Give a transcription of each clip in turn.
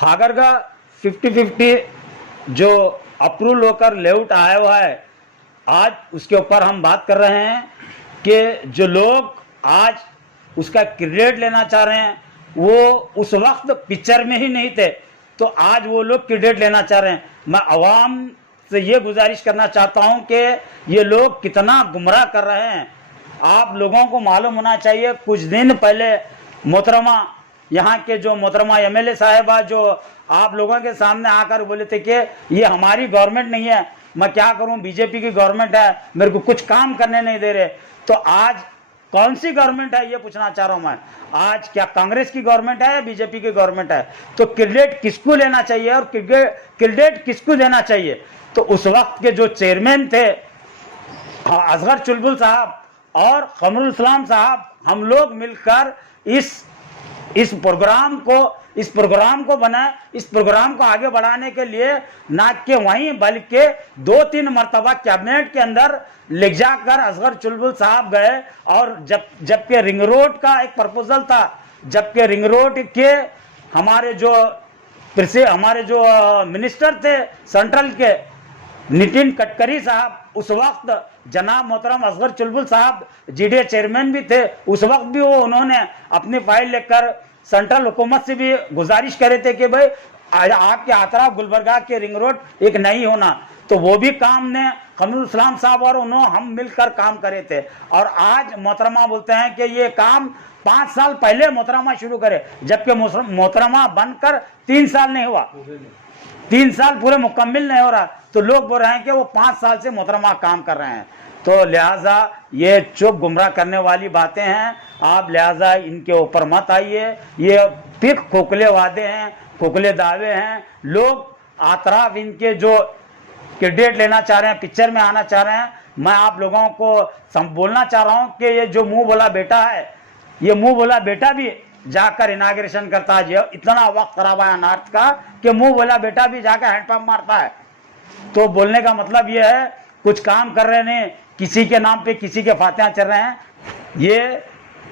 हागर का 50-50 जो अप्रूवल होकर लेआउट आया हुआ है, आज उसके ऊपर हम बात कर रहे हैं कि जो लोग आज उसका क्रेडिट लेना चाह रहे हैं वो उस वक्त पिक्चर में ही नहीं थे, तो आज वो लोग क्रेडिट लेना चाह रहे हैं। मैं आवाम से ये गुजारिश करना चाहता हूं कि ये लोग कितना गुमराह कर रहे हैं। आप लोगों को मालूम होना चाहिए, कुछ दिन पहले मोहतरमा यहाँ के जो मोहतरमा एमएलए साहिबा जो आप लोगों के सामने आकर बोले थे कि ये हमारी गवर्नमेंट नहीं है, मैं क्या करूं, बीजेपी की गवर्नमेंट है, मेरे को कुछ काम करने नहीं दे रहे। तो आज कौन सी गवर्नमेंट है ये पूछना चाह रहा हूं मैं। आज क्या कांग्रेस की गवर्नमेंट है या बीजेपी की गवर्नमेंट है? तो क्रेडिट किसको लेना चाहिए और क्रेडिट किसको देना चाहिए? तो उस वक्त के जो चेयरमैन थे असगर चुलबुल साहब और कमरुल इस्लाम साहब, हम लोग मिलकर इस प्रोग्राम को बनाए। इस प्रोग्राम को आगे बढ़ाने के लिए ना कि वहीं बल्कि 2-3 मरतबा कैबिनेट के अंदर ले जाकर असगर चुलबुल साहब गए। और जबकि रिंग रोड का एक प्रपोजल था, जबकि रिंग रोड के हमारे जो मिनिस्टर थे सेंट्रल के नितिन गडकरी साहब, उस वक्त जनाब मोहतरम असगर चुलबुल साहब जीडीए चेयरमैन भी थे, उस वक्त भी उन्होंने अपनी फाइल लेकर सेंट्रल हुकूमत से भी गुजारिश करे थे कि भाई आपके अतराफ गुलबर्गा के रिंग रोड एक नहीं होना। तो वो भी काम ने कमरुल इस्लाम साहब और हम मिलकर काम करे थे। और आज मोहतरमा बोलते हैं कि ये काम 5 साल पहले मोहतरमा शुरू करे, जबकि मोहतरमा बनकर 3 साल नहीं हुआ, 3 साल पूरे मुकम्मिल नहीं हो रहा। तो लोग बोल रहे हैं कि वो 5 साल से मोहतरमा काम कर रहे हैं। तो लिहाजा ये चुप गुमराह करने वाली बातें हैं, आप लिहाजा इनके ऊपर मत आइए। ये फिर खोखले वादे हैं, खोखले दावे हैं। लोग आतराफ इनके जो क्रेडिट लेना चाह रहे हैं, पिक्चर में आना चाह रहे हैं। मैं आप लोगों को बोलना चाह रहा हूँ कि ये जो मुंह बोला बेटा है, ये मुंह बोला बेटा भी जाकर इनाग्रेशन करता है। इतना वक्त खराब है नॉर्थ का कि मुंह बोला बेटा भी जाकर हैंडपंप मारता है। तो बोलने का मतलब ये है, कुछ काम कर रहे नहीं, किसी के नाम पे किसी के फातिहा चल रहे हैं। ये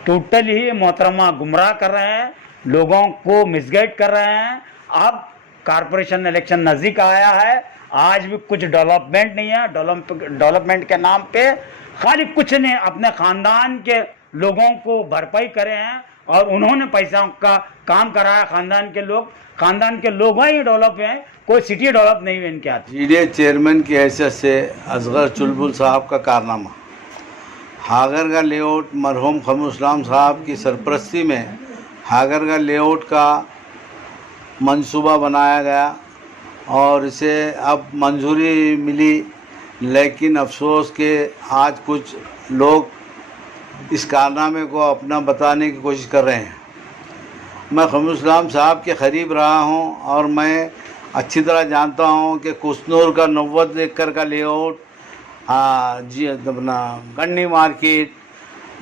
टोटल ही मोहतरमा गुमराह कर रहे हैं, लोगों को मिसगाइड कर रहे हैं। अब कारपोरेशन इलेक्शन नज़दीक आया है, आज भी कुछ डेवलपमेंट नहीं है। डेवलपमेंट के नाम पे खाली कुछ नहीं, अपने खानदान के लोगों को भरपाई करे हैं और उन्होंने पैसा का काम कराया। खानदान के लोग ही डेवलप हैं, कोई सिटी डेवलप नहीं हुई इनके हाथ। जीडीए चेयरमैन की हैसियत से असगर चुलबुल साहब का कारनामा, हागर का लेआउट मरहूम कमरुल इस्लाम साहब की सरपरस्ती में हागर का लेआउट का मंसूबा बनाया गया और इसे अब मंजूरी मिली। लेकिन अफसोस के आज कुछ लोग इस कारनामे को अपना बताने की कोशिश कर रहे हैं। मैं कमरुल इस्लाम साहब के करीब रहा हूं और मैं अच्छी तरह जानता हूं कि कुसनूर का 90 एकड़ का लेआउट, जी अपना गन्नी मार्केट,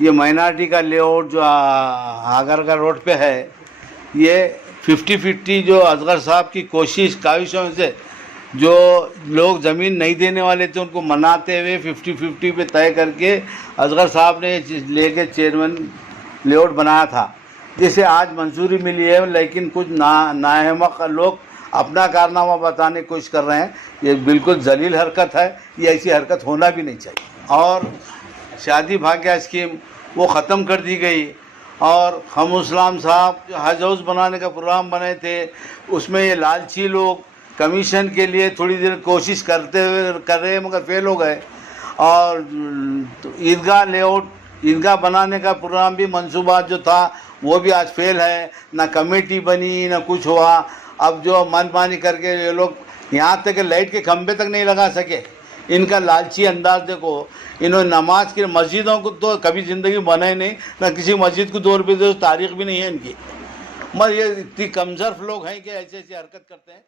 ये माइनॉरिटी का लेआउट जो हागर का रोड पे है, ये 50-50 जो असगर साहब की काविशों से जो लोग ज़मीन नहीं देने वाले थे उनको मनाते हुए 50-50 पे तय करके असगर साहब ने लेके चेयरमैन लेआउट बनाया था, जिसे आज मंजूरी मिली है। लेकिन कुछ नाहमक लोग अपना कारनामा बताने की कोशिश कर रहे हैं। ये बिल्कुल जलील हरकत है, ये ऐसी हरकत होना भी नहीं चाहिए। और शादी भाग्य स्कीम वो ख़त्म कर दी गई और कमरुल इस्लाम साहब जो हज हाउस बनाने का प्रोग्राम बनाए थे, उसमें ये लालची लोग कमीशन के लिए थोड़ी देर कोशिश कर रहे मगर फेल हो गए। और ईदगाह लेआउट, ईदगाह बनाने का प्रोग्राम भी मंसूबा जो था वो भी आज फेल है, ना कमेटी बनी ना कुछ हुआ। अब जो मनमानी करके ये लोग यहाँ तक लाइट के खंभे तक नहीं लगा सके। इनका लालची अंदाज देखो। इन्होंने नमाज की मस्जिदों को तो कभी ज़िंदगी बनाए नहीं, ना किसी मस्जिद को 2 रुपये दे, तारीख भी नहीं है इनकी। मगर ये इतनी कमज़ोर लोग हैं कि ऐसी हरकत करते हैं।